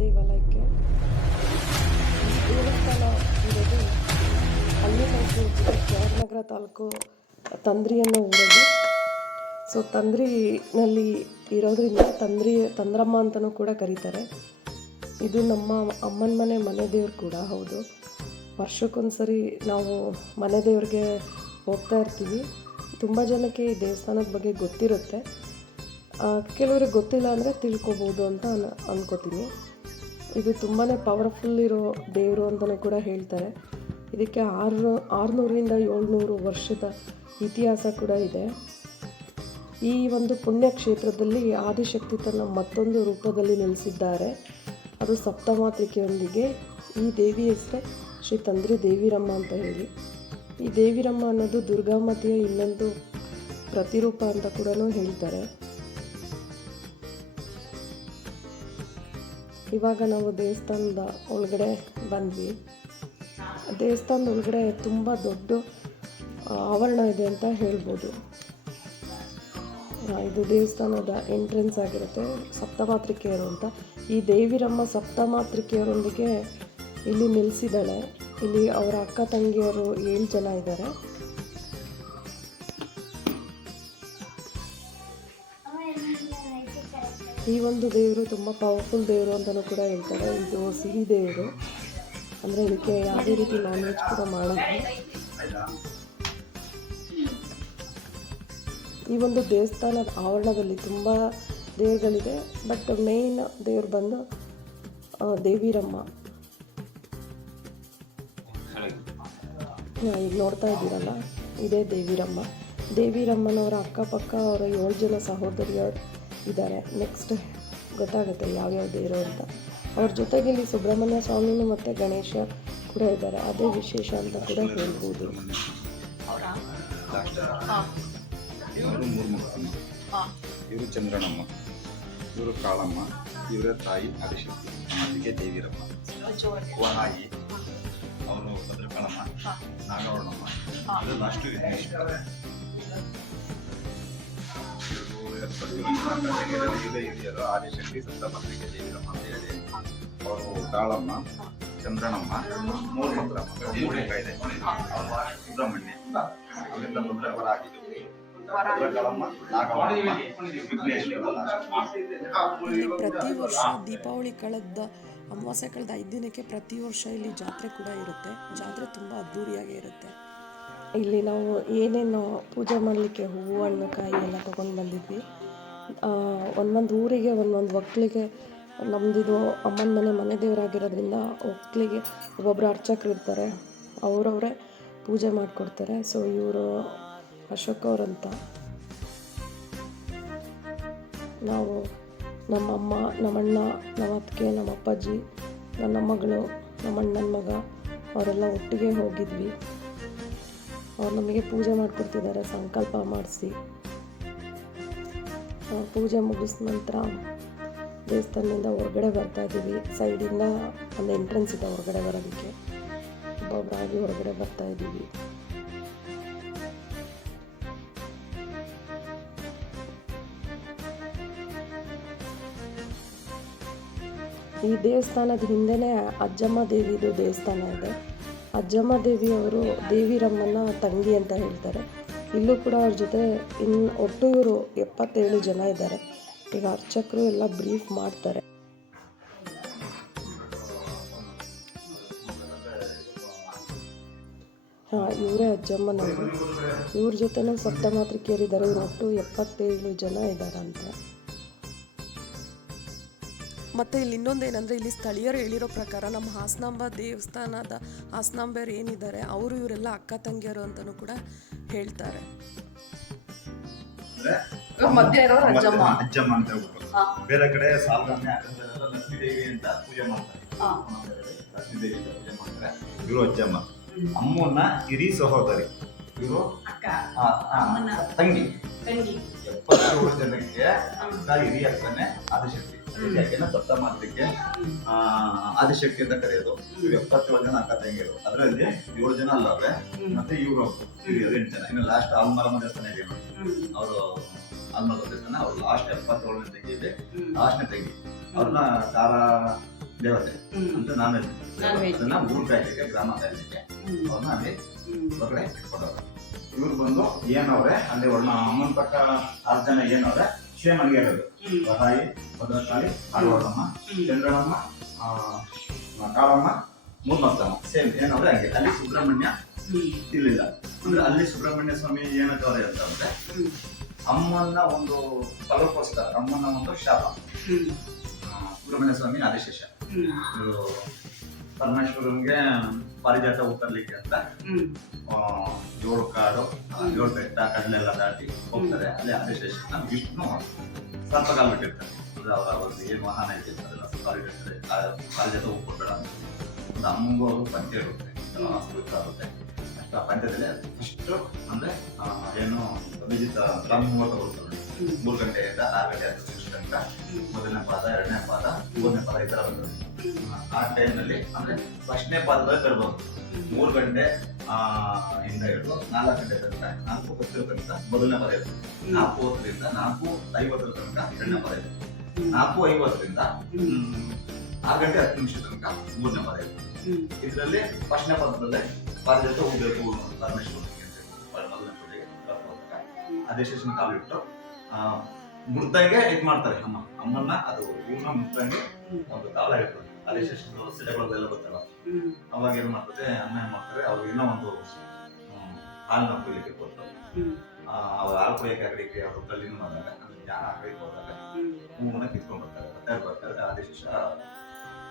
ದೇವಾಲಯಕ್ಕೆ ದೇವಸ್ಥಾನ ಇರೋದು ಹಳ್ಳಿ ಮೈಸೂರು ಕೆ.ಆರ್. ತಾಲೂಕು ತಂದ್ರಿ ಊರಲ್ಲಿ ಸೊ ತಂದ್ರಿನಲ್ಲಿ ಇರೋದ್ರಿಂದ ತಂದ್ರಿ, ತಂದ್ರಮ್ಮ ಅಂತಲೂ ಕೂಡ ಕರೀತಾರೆ. ಇದು ನಮ್ಮ ಅಮ್ಮನ ಮನೆ ಮನೆ ದೇವ್ರು ಕೂಡ, ಹೌದು. ವರ್ಷಕ್ಕೊಂದ್ಸರಿ ನಾವು ಮನೆ ದೇವ್ರಿಗೆ ಹೋಗ್ತಾ ಇರ್ತೀವಿ. ತುಂಬ ಜನಕ್ಕೆ ಈ ದೇವಸ್ಥಾನದ ಬಗ್ಗೆ ಗೊತ್ತಿರುತ್ತೆ. ಕೆಲವರಿಗೆ ಗೊತ್ತಿಲ್ಲ ಅಂದರೆ ತಿಳ್ಕೊಬೋದು ಅಂತ ಅನ್, ಅನ್ಕೋತೀನಿ. ಇದು ತುಂಬಾ ಪವರ್ಫುಲ್ ಇರೋ ದೇವರು ಅಂತಲೇ ಕೂಡ ಹೇಳ್ತಾರೆ. ಇದಕ್ಕೆ ಆರು ಆರುನೂರಿಂದ ಏಳ್ನೂರು ವರ್ಷದ ಇತಿಹಾಸ ಕೂಡ ಇದೆ. ಈ ಒಂದು ಪುಣ್ಯ ಕ್ಷೇತ್ರದಲ್ಲಿ ಆದಿಶಕ್ತಿ ತನ್ನ ಮತ್ತೊಂದು ರೂಪದಲ್ಲಿ ನೆಲೆಸಿದ್ದಾರೆ. ಅದು ಸಪ್ತಮಾತೃಕೆಯೊಂದಿಗೆ ಈ ದೇವಿ ಹೆಸರೇ ಶ್ರೀ ತಂದ್ರಿ ದೇವಿರಮ್ಮ ಅಂತ ಹೇಳಿ. ಈ ದೇವಿರಮ್ಮ ಅನ್ನೋದು ದುರ್ಗಾಮತಿಯ ಇನ್ನೊಂದು ಪ್ರತಿರೂಪ ಅಂತ ಕೂಡ ಹೇಳ್ತಾರೆ. ಇವಾಗ ನಾವು ದೇವಸ್ಥಾನದ ಒಳಗಡೆ ಬಂದ್ವಿ. ದೇವಸ್ಥಾನದ ಒಳಗಡೆ ತುಂಬ ದೊಡ್ಡ ಆವರಣ ಇದೆ ಅಂತ ಹೇಳ್ಬೋದು. ಇದು ದೇವಸ್ಥಾನದ ಎಂಟ್ರೆನ್ಸ್ ಆಗಿರುತ್ತೆ ಸಪ್ತಮಾತ್ರಿಕೆಯರು ಅಂತ. ಈ ದೇವಿರಮ್ಮ ಸಪ್ತಮಾತೃಕೆಯರೊಂದಿಗೆ ಇಲ್ಲಿ ನಿಲ್ಲಿಸಿದ್ದಾಳೆ ಇಲ್ಲಿ ಅವರ ಅಕ್ಕ ತಂಗಿಯರು ಏಳು ಜನ ಇದ್ದಾರೆ. ಈ ಒಂದು ದೇವರು ತುಂಬ ಪವರ್ಫುಲ್ ದೇವರು ಅಂತಲೂ ಕೂಡ ಹೇಳ್ತಾರೆ. ಇದು ಸಿಹಿ ದೇವರು. ಅಂದರೆ ಇದಕ್ಕೆ ಯಾವುದೇ ರೀತಿ ನಾನ್ ವೆಜ್ ಕೂಡ ಮಾಡಿದ್ವಿ ಈ ಒಂದು ದೇವಸ್ಥಾನದ ಆವರಣದಲ್ಲಿ ತುಂಬ ದೇವರುಗಳಿದೆ. ಬಟ್ ಮೇಯ್ನ್ ದೇವ್ರು ಬಂದು ದೇವಿರಮ್ಮ. ಈಗ ನೋಡ್ತಾ ಇದ್ದೀರಲ್ಲ, ಇದೇ ದೇವಿರಮ್ಮ. ದೇವಿರಮ್ಮನವರ ಅಕ್ಕಪಕ್ಕ ಅವರ ಏಳು ಜನ ಸಹೋದರಿಯರು. ಇದ್ದಾರೆ. ನೆಕ್ಸ್ಟ್ ಗೊತ್ತಾಗುತ್ತೆ ಯಾವ್ಯಾವ ದೇವರು ಅಂತ. ಅವ್ರ ಜೊತೆಗೆ ಇಲ್ಲಿ ಸುಬ್ರಹ್ಮಣ್ಯ ಸ್ವಾಮಿನೂ ಮತ್ತು ಗಣೇಶ ಕೂಡ ಇದ್ದಾರೆ. ಅದೇ ವಿಶೇಷ ಅಂತ ಕೂಡ ಹೇಳ್ಬೋದು. ಇವರು ಚಂದ್ರನಮ್ಮ, ಇವರು ಕಾಳಮ್ಮ, ಇವರ ತಾಯಿ ಅರಿಶಕ್ತಿ ಅಲ್ಲಿಗೆ ದೇವಿರಮ್ಮ, ವಹಾಯಿ, ಅವರು ಭದ್ರಕಾಳಮ್ಮ, ನಾಗವರ್ಣಮ್ಮ. ಅದು ಲಾಸ್ಟ್ ಇದೇ ಹಿರಿಯರು ಆದಿಶಕ್ತಿ ಸಪ್ತಮಂತ್ರಿಗೆ ದೇವಿರಮ್ಮ ಅಂತ ಹೇಳಿ ಅವರು ಕಾಳಮ್ಮ ಚಂದ್ರನಮ್ಮ ಮೂರೇ ಕಾಯ್ದೆ ಅವರು ಸುಬ್ರಹ್ಮಣ್ಯ ಅವರಿಂದ ಬಂದ್ರೆ ಅವರ ಆಗಿದ್ದು ಪ್ರತಿ ವರ್ಷ ದೀಪಾವಳಿ ಕಳೆದ ಅಮಾವಾಸ್ಯೆ ಕಳೆದ ಐದು ದಿನಕ್ಕೆ ಪ್ರತಿ ವರ್ಷ ಇಲ್ಲಿ ಜಾತ್ರೆ ಕೂಡ ಇರುತ್ತೆ. ಜಾತ್ರೆ ತುಂಬ ಅದ್ಧೂರಿಯಾಗಿ ಇರುತ್ತೆ. ಇಲ್ಲಿ ನಾವು ಏನೇನು ಪೂಜೆ ಮಾಡಲಿಕ್ಕೆ ಹೂವು ಹಣ್ಣು ಕಾಯಿ ಎಲ್ಲ ತಗೊಂಡು ಬಂದಿದ್ವಿ. ಒಂದೊಂದು ಊರಿಗೆ, ಒಂದೊಂದು ಒಕ್ಕಲಿಗೆ ನಮ್ಮದಿದು ಅಮ್ಮನ ಮನೆ ಮನೆ ದೇವರಾಗಿರೋದ್ರಿಂದ ಒಕ್ಕಲಿಗೆ ಒಬ್ಬೊಬ್ಬರು ಅರ್ಚಕರು ಇರ್ತಾರೆ. ಅವರವರೇ ಪೂಜೆ ಮಾಡಿಕೊಡ್ತಾರೆ. ಸೊ ಇವರು ಅಶೋಕ್ ಅವರಂತ. ನಾವು ನಮ್ಮಮ್ಮ ನಮ್ಮಣ್ಣ, ನಮ್ಮ ಅತ್ತಿಗೆ, ನಮ್ಮ ಅಪ್ಪಾಜಿ, ನನ್ನ ಮಗಳು ನಮ್ಮ ಅಣ್ಣನ ಮಗ, ಅವರೆಲ್ಲ ಒಟ್ಟಿಗೆ ಹೋಗಿದ್ವಿ. ಅವ್ರು ನಮಗೆ ಪೂಜೆ ಮಾಡಿಕೊಡ್ತಿದ್ದಾರೆ. ಸಂಕಲ್ಪ ಮಾಡಿಸಿ. ಪೂಜೆ ಮುಗಿಸಿದ ನಂತರ ದೇವಸ್ಥಾನದಿಂದ ಹೊರಗಡೆ ಬರ್ತಾ ಇದ್ದೀವಿ. ಸೈಡಿಂದ ಒಂದು ಎಂಟ್ರೆನ್ಸ್ ಇದೆ ಹೊರಗಡೆ ಬರೋದಕ್ಕೆ. ಒಬ್ಬೊಬ್ಬರಾಗಿ ಹೊರಗಡೆ ಬರ್ತಾ ಇದ್ದೀವಿ. ಈ ದೇವಸ್ಥಾನದ ಹಿಂದೆನೇ ಅಜ್ಜಮ್ಮ ದೇವಿದು ದೇವಸ್ಥಾನ ಇದೆ. ಅಜ್ಜಮ್ಮ ದೇವಿಯವರು ದೇವಿರಮ್ಮನ ತಂಗಿ ಅಂತ ಹೇಳ್ತಾರೆ. ಇಲ್ಲೂ ಕೂಡ ಅವ್ರ ಜೊತೆ ಇನ್ನು ಒಟ್ಟು ಇವರು ಎಪ್ಪತ್ತೇಳು ಜನ ಇದ್ದಾರೆ. ಈಗ ಅರ್ಚಕರು ಎಲ್ಲ ಬ್ರೀಫ್ ಮಾಡ್ತಾರೆ. ಹಾಂ, ಇವರೇ ಅಜ್ಜಮ್ಮನವರು ಇವ್ರ ಜೊತೆನೂ ಸಪ್ತಮಾತೃಕೆಯರಿದ್ದಾರೆ ಇವರು ಒಟ್ಟು ಎಪ್ಪತ್ತೇಳು ಜನ ಇದ್ದಾರಂತೆ. ಮತ್ತು ಇಲ್ಲಿ ಇನ್ನೊಂದು ಏನಂದರೆ ಇಲ್ಲಿ ಸ್ಥಳೀಯರು ಹೇಳಿರೋ ಪ್ರಕಾರ ನಮ್ಮ ಹಾಸನಾಂಬ ದೇವಸ್ಥಾನದ ಹಾಸನಾಂಬೆಯರು ಏನಿದ್ದಾರೆ ಅವರು ಇವರೆಲ್ಲ ಅಕ್ಕ ತಂಗಿಯರು ಅಂತಲೂ ಕೂಡ ಹೇಳ್ತಾರೆ. ಅಂದ್ರೆ ಮಧ್ಯ ಇರೋರು ಅಜ್ಜಮ್ಮ. ಅಜ್ಜಮ್ಮ ಅಂತ ಹೇಳ್ಬಿಟ್ಟು ಹಾ. ಬೇರೆ ಕಡೆ ಸಾಲ್ಗನ್ನೆ ಲಕ್ಷ್ಮೀ ದೇವಿ ಅಂತ ಪೂಜೆ ಮಾಡ್ತಾರೆ. ಹಾ. ಲಕ್ಷ್ಮೀ ದೇವಿ ಅಂತ ಪೂಜೆ ಮಾಡ್ತಾರೆ. ಇವರು ಅಜ್ಜಮ್ಮ. ಅಮ್ಮನ ಹಿರಿ ಸಹೋದರಿ. ಇವರು ಅಕ್ಕ. ಅಮ್ಮನ. ತಂಗಿ. ತಂಗಿ. ಎಪ್ಪತ್ತೇಳು ಜನಕ್ಕೆ ಅಕ್ಕ ಹಿರಿಯ ಅಕ್ಕನೇ ಆದಿಶಕ್ತಿ. ಅದಕ್ಕೆ ಸಪ್ತ ಮಾಡಲಿಕ್ಕೆ ಆ, ಆದಿಶಕ್ತಿ ಅಂತ ಕರೆಯೋದು. ಇವ್ರು ಎಪ್ಪತ್ತೇಳು ಜನ ಅಕ್ಕ ತಂಗಿಯರು ಅದರಲ್ಲಿ ಏಳು ಜನ ಅಲ್ಲವ್ರೆ ಮತ್ತೆ ಇವರು ಹಿರಿಯರು ಎಂಟು ಜನ. ಇನ್ನು ಲಾಸ್ಟ್ ಆಲ್ಮರಮ್ಮ ದೇವಸ್ಥಾನ ಇದೆ ಅವರು ಆಲ್ಮರಮ್ಮ ದೇವಸ್ಥಾನ ಅವ್ರು ಲಾಸ್ಟ್ ಎಪ್ಪತ್ತೇಳನೇ ತಂಗಿ ಇದೆ ಲಾಸ್ಟ್ನೇ ತಂಗಿ ಅವ್ರನ್ನ ತಾರಾ ದೇವತೆ ಅಂತ ನಾನು ವೆಜ್. ಅದನ್ನ ಮೂರು ಕಾಯ್ಲಿಕ್ಕೆ ಗ್ರಾಮ ಕಾಯ್ಲಿಕ್ಕೆ. ಅವ್ರನ್ನ ಅಲ್ಲಿ. ಹೊರಗಡೆ ಇಟ್ಕೊಂಡವ್ರೆ. ಇವ್ರು ಬಂದು ಏನವ್ರೆ ಅಲ್ಲಿ ಅವ್ರನ್ನ ಅಮ್ಮನ ಪಕ್ಕ ಆರು ಜನ ಏನವ್ರೆ ಸೇಮ್ ಹಂಗೆ ಇರೋದು. ಬರಾಯಿ ಭದ್ರಕಾಳಿ ಆಳ್ವಾಳಮ್ಮ ಚಂದ್ರಮ್ಮ ಕಾಳಮ್ಮ ಮೂರ್ಮತ್ತಮ್ಮ ಸೇಮ್ ಏನಂದ್ರೆ ಹಂಗೆ. ಅಲ್ಲಿ ಸುಬ್ರಹ್ಮಣ್ಯ ಹ್ಮ್. ಇಲ್ಲಿಲ್ಲ. ಅಂದ್ರೆ ಅಲ್ಲಿ ಸುಬ್ರಹ್ಮಣ್ಯ ಸ್ವಾಮಿ ಏನಕ್ಕವ್ರೆ ಅಂತಂದ್ರೆ ಅಂದ್ರೆ ಅಮ್ಮನ ಒಂದು ಫಲಕ್ಕೋಸ್ಕರ ಅಮ್ಮನ ಒಂದು ಶಾಪ. ಸುಬ್ರಹ್ಮಣ್ಯ ಸ್ವಾಮಿ ಆದಿಶೇಷ. ಪರಮೇಶ್ವರನ್ಗೆ ಪಾರಿಜಾತ ಉತ್ತರ್ಲಿಕ್ಕೆ ಅಂತ. ಏಳು ಕಾಡು ಏಳು ಬೆಟ್ಟ ಕಡಲೆಲ್ಲ ದಾಟಿ ಹೋಗ್ತಾರೆ. ಅಲ್ಲಿ ಆದಿಶೇಷನ ವಿಷ್ಣು ಸರ್ಪಗಾಲ್ ಬಿಟ್ಟಿರ್ತಾರೆ ಅಂದ್ರೆ ಅವರ ಒಂದು ಏನು ವಾಹನ ಇದೆ ಅದೆಲ್ಲ ಪಾರಿಜಾತ ಪಾರಿಜಾತ ಹೂ ಅಂತ. ಒಂದು ಅಮ್ಮಂಗೂ ಅವರು ಪಂಚೆ ಇರುತ್ತೆ ಆಗುತ್ತೆ. ಅಷ್ಟು ಆ ಪಂಚದಲ್ಲಿ ಫಸ್ಟ್ ಅಂದ್ರೆ ಏನು ವಿಜಿತ ಬ್ರಹ್ಮಮುಹೂರ್ತ ಬರುತ್ತೆ. ಮೂರು ಗಂಟೆಯಿಂದ ಆರು ಗಂಟೆ ಹತ್ತು ಮೊದಲನೇ ಪಾದ ಎರಡನೇ ಪಾದ ಮೂರನೇ ಪಾದ ಈ ತರ ಬರ್ತದೆ. ಆ ಟೈಮ್ನಲ್ಲಿ ಅಂದ್ರೆ ಫಸ್ಟ್ನೇ ಪಾದದಲ್ಲಿ ಕರ್ಬೋದು ಮೂರು ಗಂಟೆ ಆ, ಇಂದ ಹಿಡಿದು ನಾಲ್ಕು ಗಂಟೆ ತನಕ ನಾಲ್ಕು ಹತ್ತರ ತನಕ ಮೊದಲನೇ ಪದ ಇರ್ತದೆ ನಾಲ್ಕು ಹೊತ್ತರಿಂದ ನಾಲ್ಕು ಐವತ್ತರ ತನಕ ಎರಡನೇ ಪದ ಇರ್ತದೆ. ನಾಲ್ಕು ಐವತ್ತರಿಂದ ಆರು ಗಂಟೆ ಹತ್ತು ನಿಮಿಷ ತನಕ ಮೂರನೇ ಪದ ಇರ್ತದೆ ಹ್ಮ್. ಇದರಲ್ಲಿ ಫಸ್ಟ್ನೇ ಪದದಲ್ಲೇ ಪಾದಜಾತ ಹೋಗ್ಬೇಕು ಪರಮೇಶ್ವರ. ಮೊದಲನೇ ಪೂಜೆಗೆ ಹೋಗ್ತಾರೆ. ಆದೇಶನ ಕಾಲಿಟ್ಟು ಆ, ಮುರ್ದಂಗೆ ಇದ್ ಮಾಡ್ತಾರೆ ಅಮ್ಮ ಅಮ್ಮನ್ನ ಅದು ಹೂವನ್ನ ಮುರ್ದಂಗೆ ಒಂದು ಸಿಲೆಗಳೆಲ್ಲ ಗೊತ್ತಲ್ಲ. ಅವಾಗ ಏನ್ ಮಾಡ್ತದೆ ಅನ್ನ ಏನ್ ಮಾಡ್ತಾರೆ ಅವ್ರಿಗೆ ಇನ್ನೂ ಒಂದು ಹಾಲನ್ನ ಕುಯ್ಲಿಕ್ಕೆ ಅವ್ರ ಹಾಲು ಕುಯ್ಯಕ್ಕೆ ಅವ್ರ ತಲ್ಲಿನ ಬಂದಾಗ ಅಂದ್ರೆ ಜ್ಞಾನ ಆಗಬೇಕು ಹೋದಾಗ ಹ್ಮ್. ಹೂವನ್ನ ಕಿತ್ಕೊಂಡ್ ಬರ್ತಾರೆ ಬರ್ತಾರೆ ಆದೇಶ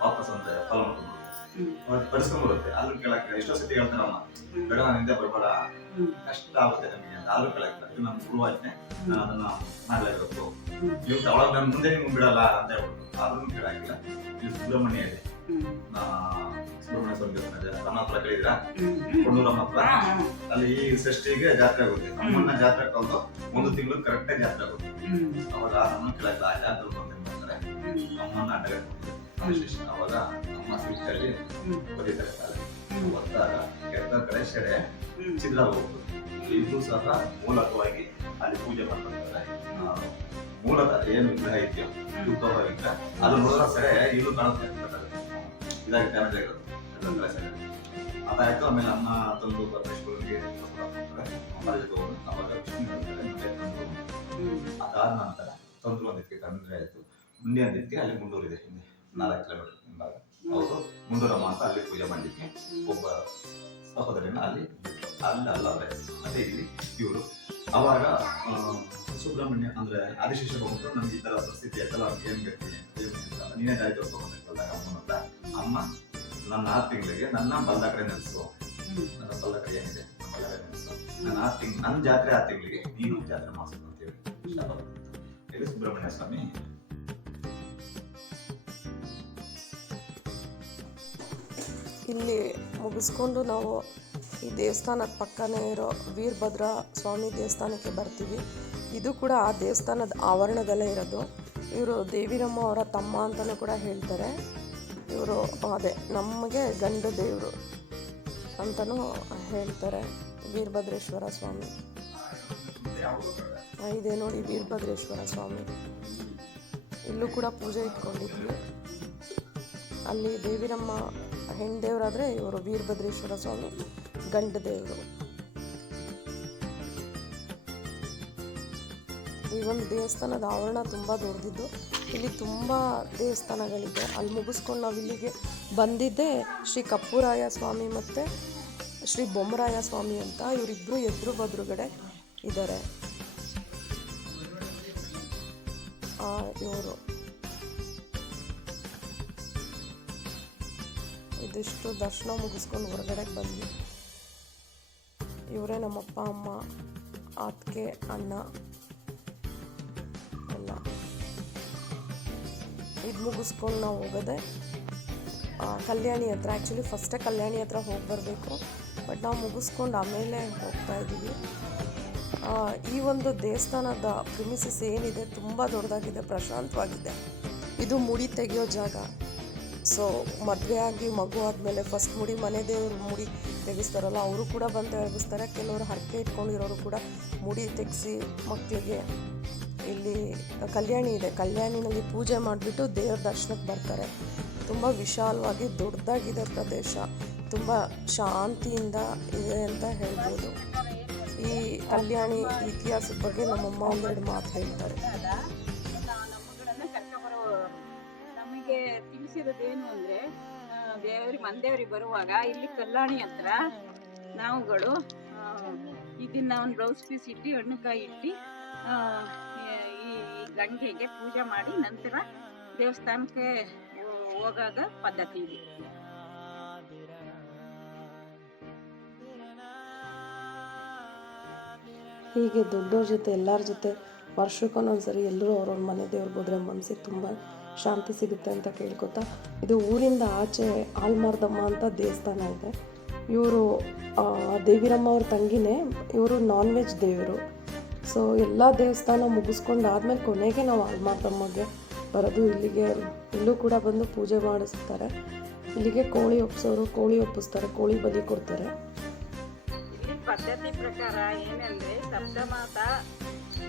ವಾಪಸ್ ಅಂತ ಫಲ ಮಾಡ್ಕೊಂಡು. ಪಡಿಸ್ಕೊಂಡ್ ಬರುತ್ತೆ ಆದ್ರೂ ಕೆಳಕ್ಕೆ ಎಷ್ಟೋ ಸತಿ ಹೇಳ್ತಾರಮ್ಮ ಅಮ್ಮ ಬೇಡ ನಾನು ಹಿಂದೆ ಬರ್ಬೇಡ. ಕಷ್ಟ ಆಗುತ್ತೆ ನಮಗೆ ಅಂತ. ಆದ್ರೂ ಕೆಳಕ್ಕೆ ಅದು ನಮ್ಮ ಗುರುವಾಜ್ಞೆ ನಾನು ಅದನ್ನ ಮಾಡಲೇಬೇಕು. ನೀವು ಅವಳಗ್ ನಾನು ಮುಂದೆ ನಿಮ್ಗೆ ಬಿಡಲ್ಲ ಅಂತ ಹೇಳ್ಬಿಟ್ಟು. ಆದ್ರೂ ಕೇಳಾಗಿಲ್ಲ ಇದು ಸುಬ್ರಹ್ಮಣ್ಯ ಇದೆ ಸುಬ್ರಹ್ಮಣ್ಯ ಸ್ವಾಮಿ ದೇವಸ್ಥಾನ ಇದೆ ನಮ್ಮ ಹತ್ರ ಕೇಳಿದ್ರ. ಕೊಂಡೂರಮ್ಮ ಹತ್ರ. ಅಲ್ಲಿ ಈ ಷಷ್ಠಿಗೆ ಜಾತ್ರೆ ಆಗುತ್ತೆ ನಮ್ಮನ್ನ ಜಾತ್ರೆ ಕಲ್ದು ಒಂದು ತಿಂಗಳು ಕರೆಕ್ಟ್ ಜಾತ್ರೆ ಆಗುತ್ತೆ ಅವಾಗ ನಮ್ಮ ಕೆಳಗೆ ಆ ಜಾತ್ರೆ ಬಂದ್ರೆ ಮಾಡ್ತಾರೆ ಹ್ಮ್. ಅಮ್ಮನ ಅಡ್ಡ ಅವಾಗ. ಹೊಡಿತಾರೆ ಕಾಲಿಗೆ. ಹ್ಮ್. ಒತ್ತಾಗ ಕೆಟ್ಟ ಕಡೆ ಹ್ಮ್. ಚಿತ್ರ ಹೋಗ್ತದೆ ಇದು ಸಹ ಮೂಲಕವಾಗಿ ಅಲ್ಲಿ ಪೂಜೆ ಮಾಡ್ತಾರೆ ಮೂಲತಃ ಏನು ವಿಗ್ರಹ ಇದೆಯೋ ದುಃಖ ವಿಗ್ರಹ ಅದು ನೋಡಿದ್ರೆ ಸರಿ ಇದು ಕಾಣುತ್ತೆ ಇದಾಗಿ ಡ್ಯಾಮೇಜ್ ಆಗಿರೋದು ಕಡೆ ಸರಿ ಅದಾಯ್ತು ಆಮೇಲೆ ಅಮ್ಮ ತಂದು ತಗೊಂಡು ಅವಾಗ. ಅದಾದ ನಂತರ ತಂದ್ರು ಒಂದಿಕ್ಕೆ ತಂದ್ರೆ ಆಯಿತು ಮುಂದೆ ಅಲ್ಲಿ ಮುಂದೂರಿದೆ ಹಿಂದೆ ನಾಲ್ಕು ಕಿಲೋಮೀಟರ್ ಹೌದು ಅವರು ಮುಂದೂರಮ್ಮ ಅಂತ ಅಲ್ಲಿ ಪೂಜೆ ಮಾಡಲಿಕ್ಕೆ ಒಬ್ಬ ಸಹೋದರಿನ ಅಲ್ಲಿ ಅಲ್ಲ ಅಲ್ಲ ಅವರೇ. ಮತ್ತೆ ಇಲ್ಲಿ ಇವರು. ಅವಾಗ ಸುಬ್ರಹ್ಮಣ್ಯ ಅಂದ್ರೆ ಆದಿಶೇಷ ಹೋಗ್ಬಿಟ್ಟು ನಮ್ಗೆ ಈ ತರ ಪರಿಸ್ಥಿತಿ ಆಯ್ತಲ್ಲ ಅವ್ರಿಗೆ ಏನ್ ಬೇಕು ನೀನೇ ದಾರಿ ತೋರ್ಸ್ಕೊಂಡ್ಬಂದಾಗ ಅಮ್ಮನ ಹತ್ರ ಅಮ್ಮ ನನ್ನ ಆರು ತಿಂಗಳಿಗೆ ನನ್ನ ಬಲ್ಲ ಕಡೆ ನೆಲೆಸು. ನನ್ನ ಬಲ್ಲ ಕಡೆ ಏನಿದೆ? ನನ್ನ ಬಲ್ದ ಕಡೆ ನೆಲೆಸು. ನನ್ನ ಆರು ತಿಂಗ್ ನನ್ನ ಜಾತ್ರೆ ಆರು ತಿಂಗಳಿಗೆ ನೀನು ಜಾತ್ರೆ ಮಾಡಿಸು ಅಂತ ಹೇಳಿ ಸುಬ್ರಹ್ಮಣ್ಯ ಸ್ವಾಮಿ. ಇಲ್ಲಿ ಮುಗಿಸ್ಕೊಂಡು ನಾವು ಈ ದೇವಸ್ಥಾನದ ಪಕ್ಕನೇ ಇರೋ ವೀರಭದ್ರ ಸ್ವಾಮಿ ದೇವಸ್ಥಾನಕ್ಕೆ ಬರ್ತೀವಿ. ಇದು ಕೂಡ ಆ ದೇವಸ್ಥಾನದ ಆವರಣದಲ್ಲೇ ಇರೋದು. ಇವರು ದೇವಿರಮ್ಮ ಅವರ ತಮ್ಮ ಅಂತಲೂ ಕೂಡ ಹೇಳ್ತಾರೆ. ಇವರು ಅದೇ ನಮಗೆ ಗಂಡ ದೇವರು ಅಂತಲೂ ಹೇಳ್ತಾರೆ ವೀರಭದ್ರೇಶ್ವರ ಸ್ವಾಮಿ. ಇದೆ ನೋಡಿ ವೀರಭದ್ರೇಶ್ವರ ಸ್ವಾಮಿ. ಇಲ್ಲೂ ಕೂಡ ಪೂಜೆ ಇಟ್ಕೊಂಡಿದ್ವಿ. ಅಲ್ಲಿ ದೇವಿರಮ್ಮ ಹೆಣ್ಣು ದೇವರಾದರೆ ಇವರು ವೀರಭದ್ರೇಶ್ವರ ಸ್ವಾಮಿ ಗಂಡ ದೇವರು ಈ ಒಂದು ದೇವಸ್ಥಾನದ ಆವರಣ ತುಂಬ ದೊಡ್ಡದಿದ್ದು, ಇಲ್ಲಿ ತುಂಬ ದೇವಸ್ಥಾನಗಳಿದೆ. ಅಲ್ಲಿ ಮುಗಿಸ್ಕೊಂಡು ನಾವು ಇಲ್ಲಿಗೆ ಬಂದಿದ್ದೆ ಶ್ರೀ ಕಪ್ಪುರಾಯ ಸ್ವಾಮಿ ಮತ್ತು ಶ್ರೀ ಬೊಮ್ಮರಾಯ ಸ್ವಾಮಿ ಅಂತ. ಇವರಿಬ್ಬರು ಎದುರು ಬದ್ರುಗಡೆ ಇದ್ದಾರೆ. ಇವರು. ಇದಿಷ್ಟು ದರ್ಶನ ಮುಗಿಸ್ಕೊಂಡು ಹೊರಗಡೆಗೆ ಬಂದ್ವಿ. ಇವರೇ ನಮ್ಮಪ್ಪ, ಅಮ್ಮ ಅತ್ತಿಗೆ ಅಣ್ಣ, ಎಲ್ಲ. ಇದು ಮುಗಿಸ್ಕೊಂಡು ನಾವು ಹೋಗೋದೆ. ಕಲ್ಯಾಣಿ ಹತ್ರ. ಆ್ಯಕ್ಚುಲಿ ಫಸ್ಟೇ ಕಲ್ಯಾಣಿ ಹತ್ರ ಹೋಗಿ ಬರಬೇಕು. ಬಟ್ ನಾವು ಮುಗಿಸ್ಕೊಂಡು ಆಮೇಲೆ ಹೋಗ್ತಾ ಇದ್ದೀವಿ. ಈ ಒಂದು ದೇವಸ್ಥಾನದ ಪ್ರಿಮಿಸಸ್ ಏನಿದೆ, ತುಂಬ ದೊಡ್ಡದಾಗಿದೆ ಪ್ರಶಾಂತವಾಗಿದೆ. ಇದು ಮುಡಿ ತೆಗೆಯೋ ಜಾಗ. ಸೊ ಮದುವೆ ಆಗಿ ಮಗು ಆದಮೇಲೆ ಫಸ್ಟ್ ಮುಡಿ ಮನೆ ದೇವ್ರ ಮುಡಿ ತೆಗಿಸ್ತಾರಲ್ಲ, ಅವರು ಕೂಡ ಬಂದು ತೆಗಿಸ್ತಾರೆ ಕೆಲವರು ಹರಕೆ ಇಟ್ಕೊಂಡಿರೋರು ಕೂಡ ಮುಡಿ ತೆಗೆಸಿ ಮಕ್ಕಳಿಗೆ ಇಲ್ಲಿ ಕಲ್ಯಾಣಿ ಇದೆ. ಕಲ್ಯಾಣಿನಲ್ಲಿ ಪೂಜೆ ಮಾಡಿಬಿಟ್ಟು ದೇವ್ರ ದರ್ಶನಕ್ಕೆ ಬರ್ತಾರೆ. ತುಂಬ ವಿಶಾಲವಾಗಿ ದೊಡ್ಡದಾಗಿದೆ ಪ್ರದೇಶ. ತುಂಬ ಶಾಂತಿಯಿಂದ ಇದೆ ಅಂತ ಹೇಳ್ಬೋದು. ಈ ಕಲ್ಯಾಣಿ ಇತಿಹಾಸದ ಬಗ್ಗೆ ನಮ್ಮಮ್ಮ ಒಂದೆರಡು ಮಾತು ಹೇಳ್ತಾರೆ. ತಿಳಿಸಿರೋದೇನು ಅಂದ್ರೆ ದೇವ್ರಿಗೆ ಮಂದೇವ್ರಿಗೆ ಬರುವಾಗ ಇಲ್ಲಿ ಕಲ್ಯಾಣಿ ಹತ್ರ ನಾವುಗಳು ಇದನ್ನ ಒಂದು ಬ್ಲೌಸ್ ಪೀಸ್ ಇಟ್ಟು ಹಣ್ಣುಕಾಯಿ ಇಟ್ಟು ಈ ಗಂಗೆಗೆ ಪೂಜೆ ಮಾಡಿ ನಂತರ ದೇವಸ್ಥಾನಕ್ಕೆ ಹೋಗಾಗ ಪದ್ಧತಿ ಇದೆ. ಹೀಗೆ ದೊಡ್ಡವ್ರ ಜೊತೆ ಎಲ್ಲರ ಜೊತೆ ವರ್ಷಕ್ಕೊಂದೊಂದ್ಸರಿ ಎಲ್ಲರೂ ಅವ್ರವ್ರ ಮನೆ ದೇವ್ರಿಗೆ ಹೋದ್ರೆ ಮನಸ್ಸಿಗೆ ತುಂಬ ಶಾಂತಿ ಸಿಗುತ್ತೆ ಅಂತ ಕೇಳ್ಕೊತಾ, ಇದು ಊರಿಂದ ಆಚೆ ಆಲ್ಮಾರ್ದಮ್ಮ ಅಂತ ದೇವಸ್ಥಾನ ಇದೆ. ಇವರು ದೇವಿರಮ್ಮ ಅವ್ರ ತಂಗಿನೇ, ಇವರು ನಾನ್ ವೆಜ್ ದೇವರು. ಸೊ ಎಲ್ಲ ದೇವಸ್ಥಾನ ಮುಗಿಸ್ಕೊಂಡು ಆದಮೇಲೆ ಕೊನೆಗೆ ನಾವು ಆಲ್ಮಾರ್ದಮ್ಮಗೆ ಬರೋದು. ಇಲ್ಲಿಗೆ, ಇಲ್ಲೂ ಕೂಡ ಬಂದು ಪೂಜೆ ಮಾಡಿಸ್ತಾರೆ. ಇಲ್ಲಿಗೆ ಕೋಳಿ ಒಪ್ಪಿಸೋರು ಕೋಳಿ ಒಪ್ಪಿಸ್ತಾರೆ, ಕೋಳಿ ಬಲಿ ಕೊಡ್ತಾರೆ. ಪದ್ಧತಿ ಪ್ರಕಾರ ಏನಂದ್ರೆ ಸಪ್ತಮಾತ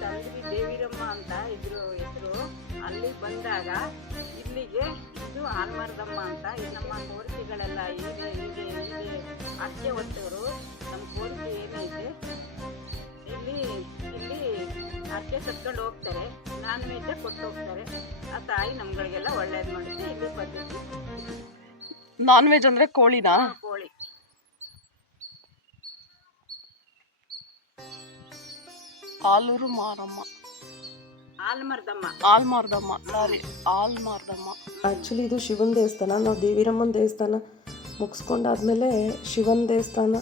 ತಂದ್ರಿ ದೇವಿರಮ್ಮ ಅಂತ ಇದ್ರು ಹೆಸರು. ಅಲ್ಲಿ ಬಂದಾಗ ಇಲ್ಲಿಗೆ ಇದು ಆಲ್ಮರ್ದಮ್ಮ ಅಂತ ಇದು ನಮ್ಮ ಕೋರಿಕೆಗಳೆಲ್ಲ ಹೀಗೆ ಹೀಗೆ ಹೀಗೆ ಅಕ್ಕೆ ಹೊತ್ತವರು ನಮ್ಮ ಕೋರಿಕೆ ಏನೈತೆ ಇಲ್ಲಿ ಇಲ್ಲಿ ಅಕ್ಕೆ ಸತ್ಕೊಂಡು ಹೋಗ್ತಾರೆ ನಾನ್ ವೆಜ್ ಕೊಟ್ಟು ಹೋಗ್ತಾರೆ. ಆ ತಾಯಿ ನಮ್ಗಳಿಗೆಲ್ಲ ಒಳ್ಳೇದು ಮಾಡುತ್ತೆ ಇಲ್ಲಿ ಪದ್ಧತಿ ನಾನ್ ವೆಜ್ ಅಂದರೆ ಕೋಳಿನಾ? ಕೋಳಿ. ಆಲೂರು ಮಾರಮ್ಮ. ಆಲ್ಮರ್ದಮ್ಮ. ಆಲ್ಮಾರ್ದಮ್ಮ ಸಾರಿ ಆಲ್ಮಾರ್ದಮ್ಮ. ಆ್ಯಕ್ಚುಲಿ ಇದು ಶಿವನ ದೇವಸ್ಥಾನ. ನಾವು ದೇವಿರಮ್ಮನ ದೇವಸ್ಥಾನ ಮುಗಿಸ್ಕೊಂಡಾದ್ಮೇಲೆ ಶಿವನ ದೇವಸ್ಥಾನ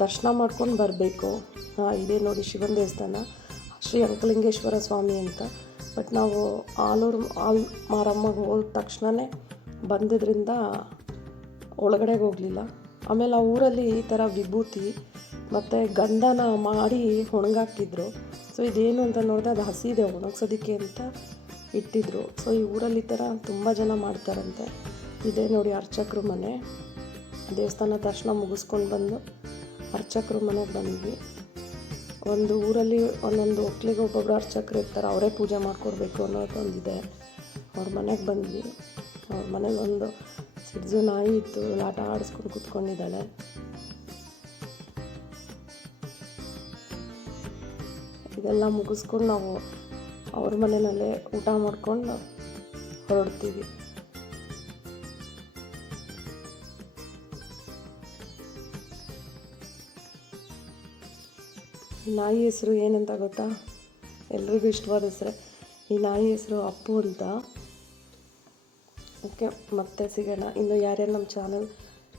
ದರ್ಶನ ಮಾಡ್ಕೊಂಡು ಬರಬೇಕು. ಇದೇ ನೋಡಿ ಶಿವನ ದೇವಸ್ಥಾನ. ಶ್ರೀ ಅಂಕಲಿಂಗೇಶ್ವರ ಸ್ವಾಮಿ ಅಂತ. ಬಟ್ ನಾವು ಆಲೂರು ಆಲ್ ಮಾರಮ್ಮಗೆ ಹೋದ ತಕ್ಷಣವೇ ಬಂದಿದ್ದರಿಂದ ಒಳಗಡೆಗೆ ಹೋಗಲಿಲ್ಲ. ಆಮೇಲೆ ಆ ಊರಲ್ಲಿ ಈ ಥರ ವಿಭೂತಿ ಮತ್ತು ಗಂಧನ ಮಾಡಿ ಒಣಗಾಕ್ತಿದ್ರು. ಸೊ ಇದೇನು ಅಂತ ನೋಡಿದ್ರೆ ಅದು ಹಸಿದೆ, ಒಣಗ್ಸೋದಕ್ಕೆ ಅಂತ ಇಟ್ಟಿದ್ರು. ಸೊ ಈ ಊರಲ್ಲಿ ಈ ಥರ ತುಂಬ ಜನ ಮಾಡ್ತಾರಂತೆ. ಇದೇ ನೋಡಿ ಅರ್ಚಕರು ಮನೆ. ದೇವಸ್ಥಾನ ದರ್ಶನ ಮುಗಿಸ್ಕೊಂಡು ಬಂದು ಅರ್ಚಕರು ಮನೆಗೆ ಬಂದ್ವಿ. ಒಂದು ಊರಲ್ಲಿ ಒಂದೊಂದು ಒಕ್ಲಿಗೆ ಒಬ್ಬೊಬ್ರು ಅರ್ಚಕರು ಇರ್ತಾರೆ, ಅವರೇ ಪೂಜೆ ಮಾಡಿಕೊಡ್ಬೇಕು ಅನ್ನೋದೊಂದಿದೆ ಅವ್ರ ಮನೆಗೆ ಬಂದ್ವಿ. ಅವ್ರ ಮನೇಲಿ ಒಂದು ಸಿಡ್ಜು ನಾಯಿ ಇತ್ತು, ಆಟ ಆಡಿಸ್ಕೊಂಡು ಕೂತ್ಕೊಂಡಿದ್ದಾಳೆ. ಇದೆಲ್ಲ ಮುಗಿಸ್ಕೊಂಡು ನಾವು ಅವ್ರ ಮನೆಯಲ್ಲೇ ಊಟ ಮಾಡ್ಕೊಂಡು ಹೊರಡ್ತೀವಿ. ನಾಯಿ ಹೆಸರು ಏನಂತ ಗೊತ್ತಾ? ಎಲ್ರಿಗೂ ಇಷ್ಟವಾದ ಹೆಸರು. ಈ ನಾಯಿ ಹೆಸರು ಅಪ್ಪು ಅಂತ. ಓಕೆ, ಮತ್ತೆ ಸಿಗೋಣ. ಇನ್ನು ಯಾರ್ಯಾರು ನಮ್ಮ ಚಾನಲ್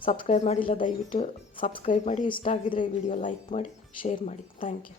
ಸಬ್ಸ್ಕ್ರೈಬ್ ಮಾಡಿಲ್ಲ, ದಯವಿಟ್ಟು ಸಬ್ಸ್ಕ್ರೈಬ್ ಮಾಡಿ. ಇಷ್ಟ ಆಗಿದ್ರೆ ಈ ವಿಡಿಯೋ ಲೈಕ್ ಮಾಡಿ, ಶೇರ್ ಮಾಡಿ. Thank you.